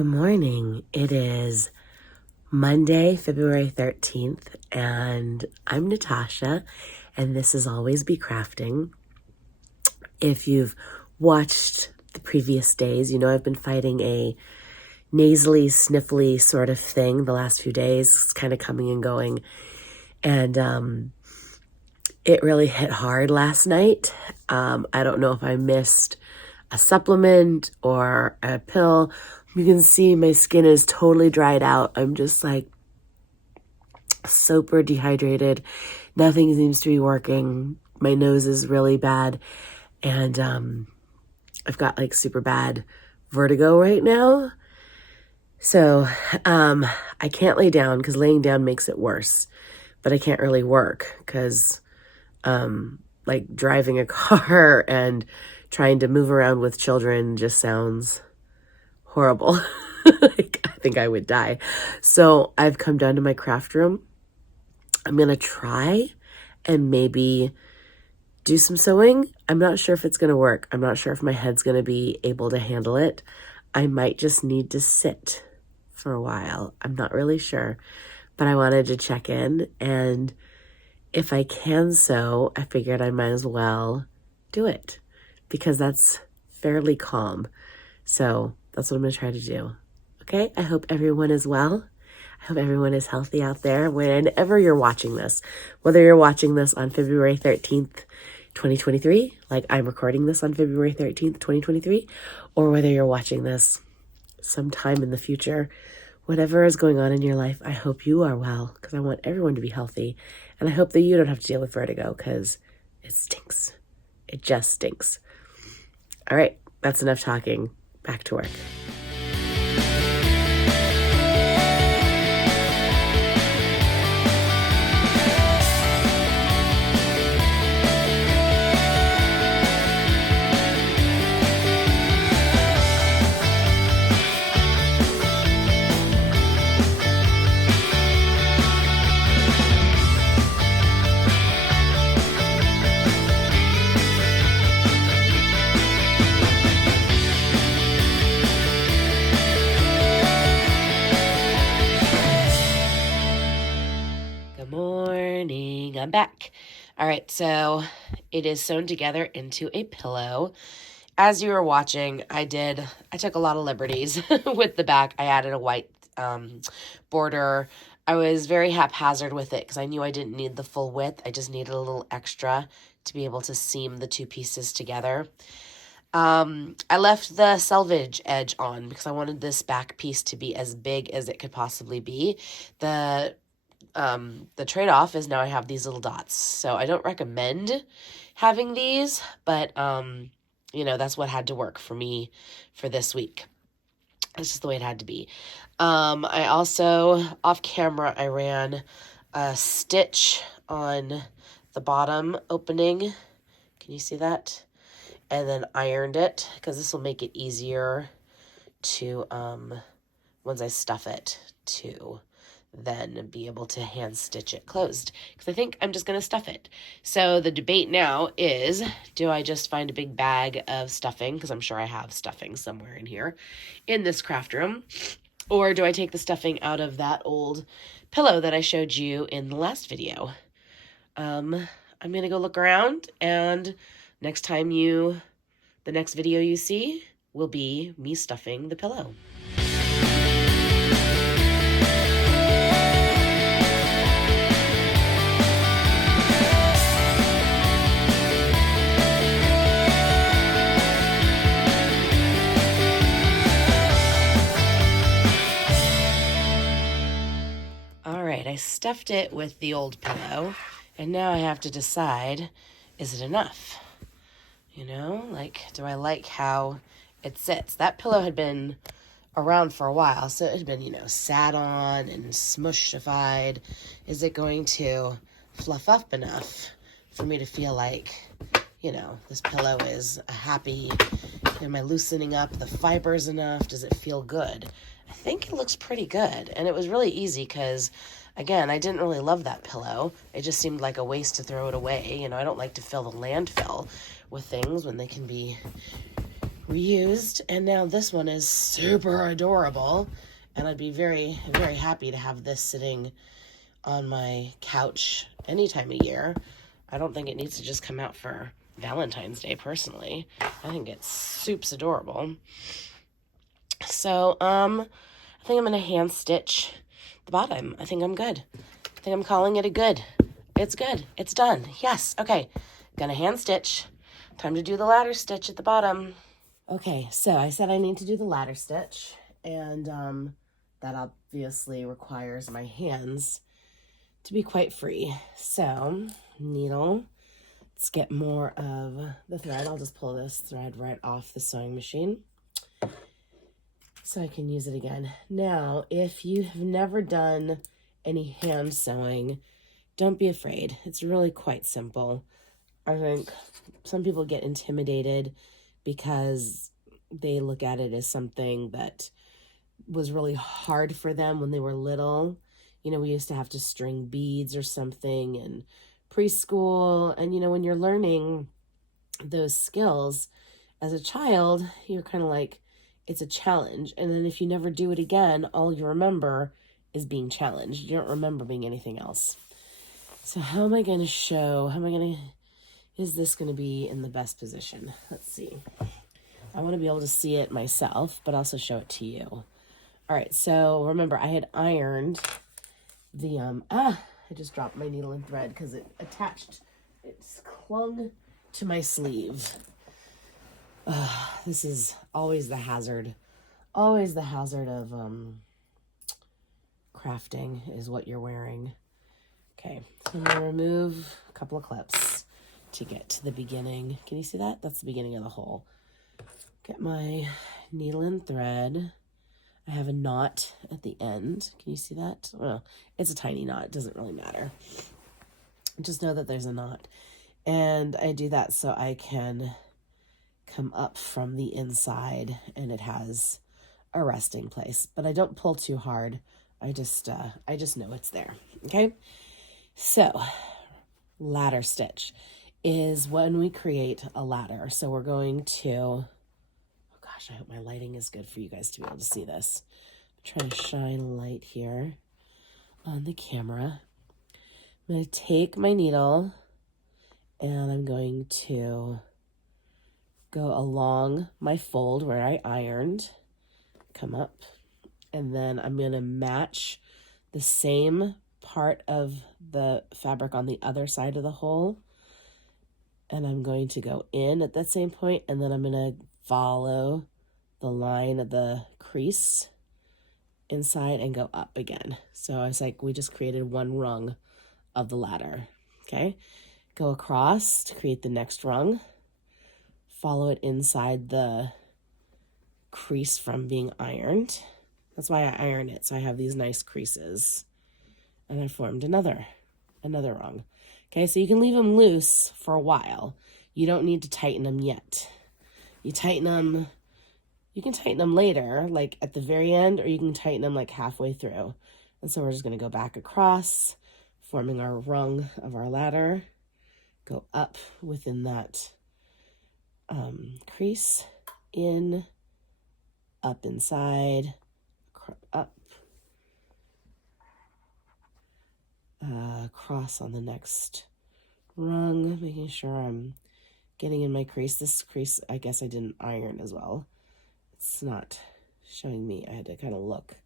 Good morning. It is Monday, February 13th, and I'm Natasha, and this is Always Be Crafting. If you've watched the previous days, you know I've been fighting a nasally, sniffly sort of thing the last few days. It's kind of coming and going, and it really hit hard last night. I don't know if I missed a supplement or a pill. You can see my skin is totally dried out. I'm just like super dehydrated. Nothing seems to be working. My nose is really bad. And I've got like super bad vertigo right now. So I can't lay down because laying down makes it worse. But I can't really work because like driving a car and trying to move around with children just sounds horrible. Like, I think I would die. So I've come down to my craft room. I'm going to try and maybe do some sewing. I'm not sure if it's going to work. I'm not sure if my head's going to be able to handle it. I might just need to sit for a while. I'm not really sure, but I wanted to check in, and if I can sew, I figured I might as well do it because that's fairly calm. So that's what I'm going to try to do. Okay, I hope everyone is well. I hope everyone is healthy out there whenever you're watching this. Whether you're watching this on February 13th, 2023, like I'm recording this on February 13th, 2023, or whether you're watching this sometime in the future, whatever is going on in your life, I hope you are well because I want everyone to be healthy. And I hope that you don't have to deal with vertigo because it stinks. It just stinks. All right, that's enough talking. Back to work. I'm back. All right, so it is sewn together into a pillow. As you were watching, I took a lot of liberties with the back. I added a white border. I was very haphazard with it because I knew I didn't need the full width. I just needed a little extra to be able to seam the two pieces together. I left the selvage edge on because I wanted this back piece to be as big as it could possibly be. The trade-off is now I have these little dots. So I don't recommend having these, but, you know, that's what had to work for me for this week. That's just the way it had to be. I also, off camera, I ran a stitch on the bottom opening. Can you see that? And then ironed it because this will make it easier to, once I stuff it, to then be able to hand stitch it closed because I think I'm just going to stuff it. So the debate now is, do I just find a big bag of stuffing, because I'm sure I have stuffing somewhere in here in this craft room, or do I take the stuffing out of that old pillow that I showed you in the last video? I'm going to go look around, and the next video you see will be me stuffing the pillow. I stuffed it with the old pillow, and now I have to decide, is it enough? You know, like, do I like how it sits? That pillow had been around for a while, so it had been, you know, sat on and smushified. Is it going to fluff up enough for me to feel like, you know, this pillow is a happy, am I loosening up the fibers enough? Does it feel good? I think it looks pretty good, and it was really easy because, again, I didn't really love that pillow. It just seemed like a waste to throw it away. You know, I don't like to fill the landfill with things when they can be reused, and now this one is super adorable, and I'd be very, very happy to have this sitting on my couch any time of year. I don't think it needs to just come out for Valentine's Day, personally. I think it's soups adorable. So, I think I'm going to hand stitch the bottom. I think I'm good. I think I'm calling it a good. It's good. It's done. Yes. Okay. Gonna hand stitch. Time to do the ladder stitch at the bottom. Okay, so I said I need to do the ladder stitch, and that obviously requires my hands to be quite free. So, needle, let's get more of the thread. I'll just pull this thread right off the sewing machine so I can use it again. Now, if you have never done any hand sewing, don't be afraid. It's really quite simple. I think some people get intimidated because they look at it as something that was really hard for them when they were little. You know, we used to have to string beads or something in preschool. And, you know, when you're learning those skills as a child, you're kind of like, it's a challenge. And then if you never do it again, all you remember is being challenged. You don't remember being anything else. So how am I going to show, is this going to be in the best position? Let's see. I want to be able to see it myself, but also show it to you. All right, so remember I had ironed the, I just dropped my needle and thread because it's clung to my sleeve. This is always the hazard of crafting is what you're wearing. Okay, so I'm gonna remove a couple of clips to get to the beginning. Can you see that? That's the beginning of the hole. Get my needle and thread. I have a knot at the end. Can you see that? Well, it's a tiny knot. It doesn't really matter. Just know that there's a knot. And I do that so I can come up from the inside and it has a resting place. But I don't pull too hard. I just know it's there. Okay? So, ladder stitch is when we create a ladder. So we're going to, oh gosh, I hope my lighting is good for you guys to be able to see this. I'm trying to shine light here on the camera. I'm going to take my needle and I'm going to go along my fold where I ironed, come up, and then I'm going to match the same part of the fabric on the other side of the hole, and I'm going to go in at that same point, and then I'm going to follow the line of the crease inside and go up again. So it's like we just created one rung of the ladder. Okay, go across to create the next rung, follow it inside the crease from being ironed. That's why I iron it, so I have these nice creases. And I formed another rung. Okay, so you can leave them loose for a while. You don't need to tighten them yet. You can tighten them later, like at the very end, or you can tighten them like halfway through. And so we're just gonna go back across, forming our rung of our ladder, go up within that crease, in, up inside, up, cross on the next rung, making sure I'm getting in my crease. This crease, I guess I didn't iron as well. It's not showing me. I had to kind of look.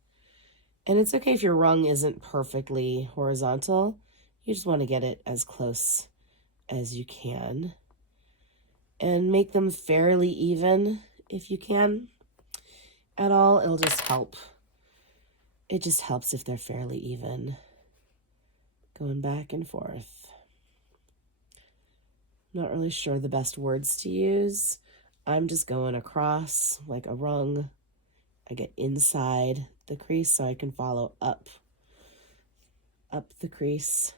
And it's okay if your rung isn't perfectly horizontal. You just want to get it as close as you can. And make them fairly even if you can at all. It'll just help. It just helps if they're fairly even. Going back and forth. Not really sure the best words to use. I'm just going across like a rung. I get inside the crease so I can follow up the crease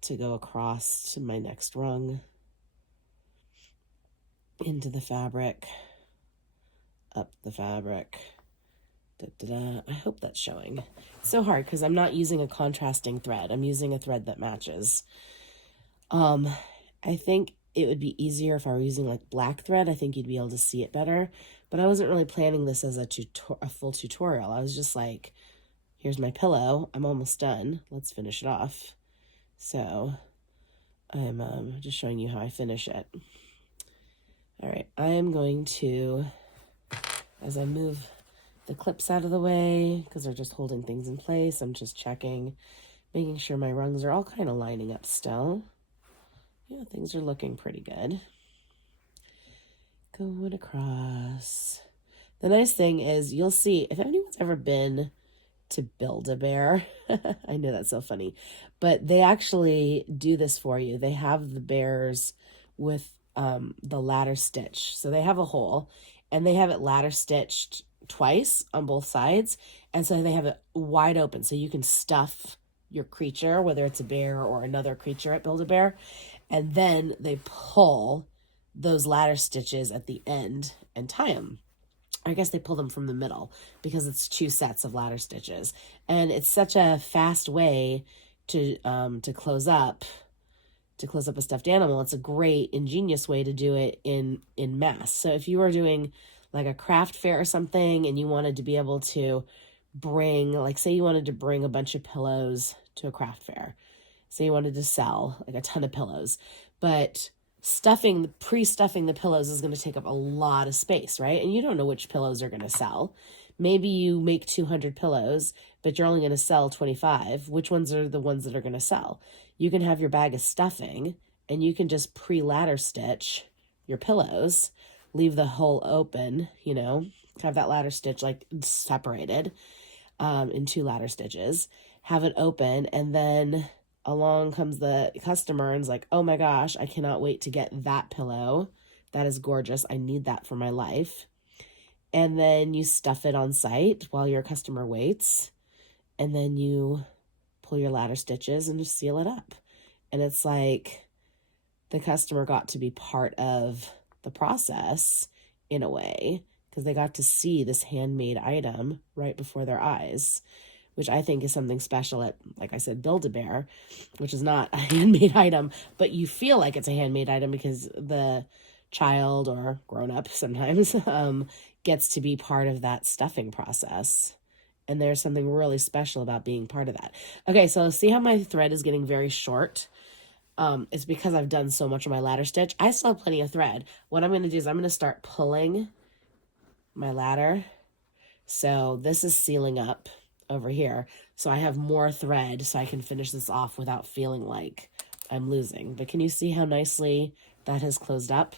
to go across to my next rung, into the fabric, up the fabric. I hope that's showing. It's so hard because I'm not using a contrasting thread. I'm using a thread that matches. I think it would be easier if I were using like black thread. I think you'd be able to see it better. But I wasn't really planning this as a full tutorial. I was just like, here's my pillow. I'm almost done. Let's finish it off. So I'm just showing you how I finish it. All right, I am going to, as I move the clips out of the way, because they're just holding things in place, I'm just checking, making sure my rungs are all kind of lining up still. Yeah, things are looking pretty good. Going across. The nice thing is you'll see, if anyone's ever been to Build-A-Bear, I know that's so funny, but they actually do this for you. They have the bears with the ladder stitch. So they have a hole and they have it ladder stitched twice on both sides. And so they have it wide open so you can stuff your creature, whether it's a bear or another creature at Build-A-Bear. And then they pull those ladder stitches at the end and tie them. I guess they pull them from the middle because it's 2 sets of ladder stitches. And it's such a fast way to close up a stuffed animal. It's a great, ingenious way to do it in mass. So if you were doing like a craft fair or something and you wanted to be able to bring, like say you wanted to bring a bunch of pillows to a craft fair. Say you wanted to sell like a ton of pillows, but pre-stuffing the pillows is going to take up a lot of space, right? And you don't know which pillows are going to sell. Maybe you make 200 pillows, but you're only going to sell 25. Which ones are the ones that are going to sell? You can have your bag of stuffing and you can just pre-ladder stitch your pillows, leave the hole open, you know, have that ladder stitch like separated in 2 ladder stitches, have it open, and then along comes the customer and is like, oh my gosh, I cannot wait to get that pillow. That is gorgeous. I need that for my life. And then you stuff it on site while your customer waits. And then you pull your ladder stitches and just seal it up. And it's like the customer got to be part of the process in a way because they got to see this handmade item right before their eyes, which I think is something special at, like I said, Build-A-Bear, which is not a handmade item, but you feel like it's a handmade item because the child or grown-up sometimes gets to be part of that stuffing process. And there's something really special about being part of that. Okay, so see how my thread is getting very short? It's because I've done so much of my ladder stitch. I still have plenty of thread. What I'm going to do is I'm going to start pulling my ladder. So this is sealing up over here, so I have more thread so I can finish this off without feeling like I'm losing. But can you see how nicely that has closed up?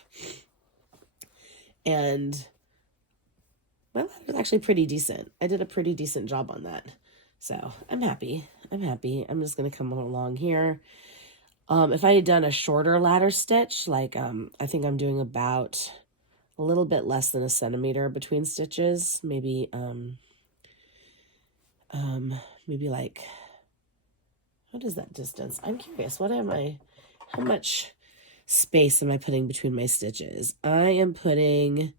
And my ladder is actually pretty decent. I did a pretty decent job on that, so I'm happy. I'm just gonna come along here. If I had done a shorter ladder stitch, like I think I'm doing about a little bit less than a centimeter between stitches, maybe maybe like, what is that distance? I'm curious. How much space am I putting between my stitches? I am putting,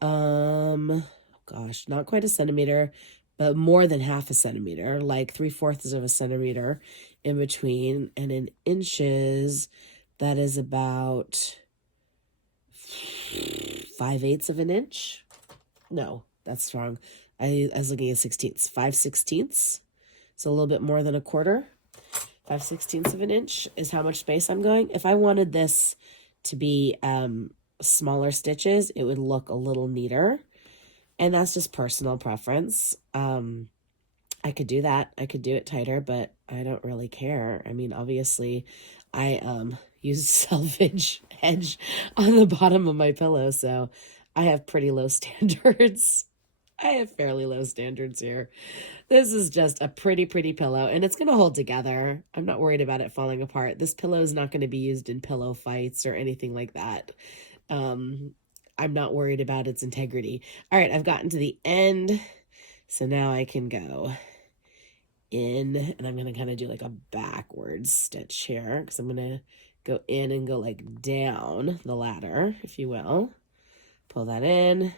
gosh, not quite a centimeter, but more than half a centimeter, like 3/4 of a centimeter in between. And in inches, that is about 5/8 of an inch. No, that's wrong. I was looking at 16ths, 5/16. So a little bit more than a quarter. 5/16 of an inch is how much space I'm going. If I wanted this to be smaller stitches, it would look a little neater. And that's just personal preference. I could do that. I could do it tighter, but I don't really care. I mean, obviously, I use selvage edge on the bottom of my pillow, so I have pretty low standards. I have fairly low standards here. This is just a pretty pillow, and it's going to hold together. I'm not worried about it falling apart. This pillow is not going to be used in pillow fights or anything like that. I'm not worried about its integrity. All right, I've gotten to the end, so now I can go in, and I'm going to kind of do like a backwards stitch here, because I'm going to go in and go like down the ladder, if you will. Pull that in.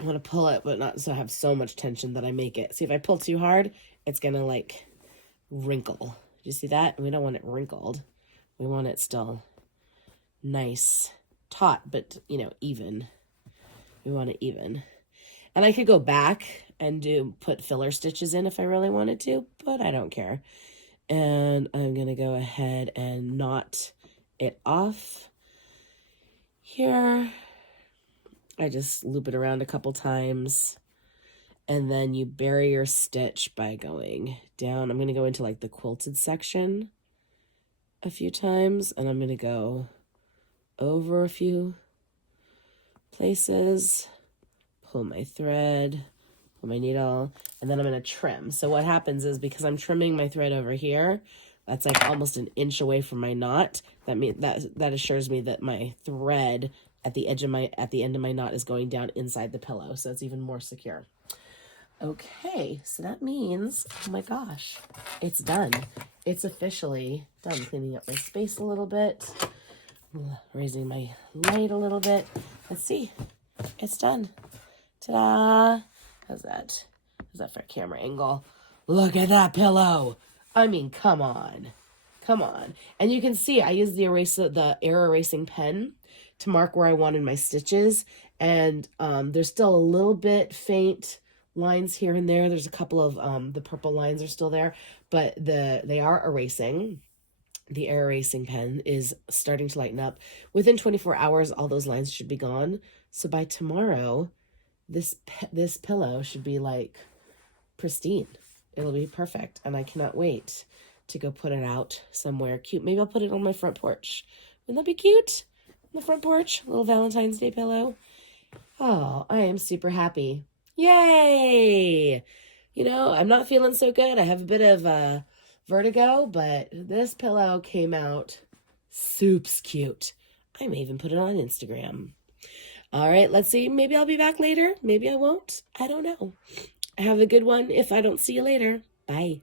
I want to pull it, but not so have so much tension that I make it. See, if I pull too hard, it's going to like wrinkle. Do you see that? We don't want it wrinkled. We want it still nice, taut, but, you know, even. We want it even. And I could go back and put filler stitches in if I really wanted to, but I don't care. And I'm going to go ahead and knot it off here. I just loop it around a couple times. And then you bury your stitch by going down. I'm going to go into like the quilted section a few times, and I'm going to go over a few places, pull my thread, pull my needle, and then I'm going to trim. So what happens is, because I'm trimming my thread over here, that's like almost an inch away from my knot. That assures me that my thread at the end of my knot is going down inside the pillow, so it's even more secure. Okay, so that means, oh my gosh, it's done. It's officially done. Cleaning up my space a little bit, raising my light a little bit. Let's see, it's done. Ta-da! How's that? How's that for a camera angle? Look at that pillow. I mean, come on. Come on. And you can see I used the air erasing pen to mark where I wanted my stitches. And there's still a little bit faint lines here and there. There's a couple of the purple lines are still there, but they are erasing. The air erasing pen is starting to lighten up. Within 24 hours, all those lines should be gone. So by tomorrow, this pillow should be like pristine. It'll be perfect, and I cannot wait to go put it out somewhere cute. Maybe I'll put it on my front porch. Wouldn't that be cute? On the front porch, little Valentine's Day pillow. Oh, I am super happy. Yay! You know, I'm not feeling so good. I have a bit of vertigo, but this pillow came out soups cute. I may even put it on Instagram. All right, let's see. Maybe I'll be back later. Maybe I won't. I don't know. Have a good one if I don't see you later. Bye.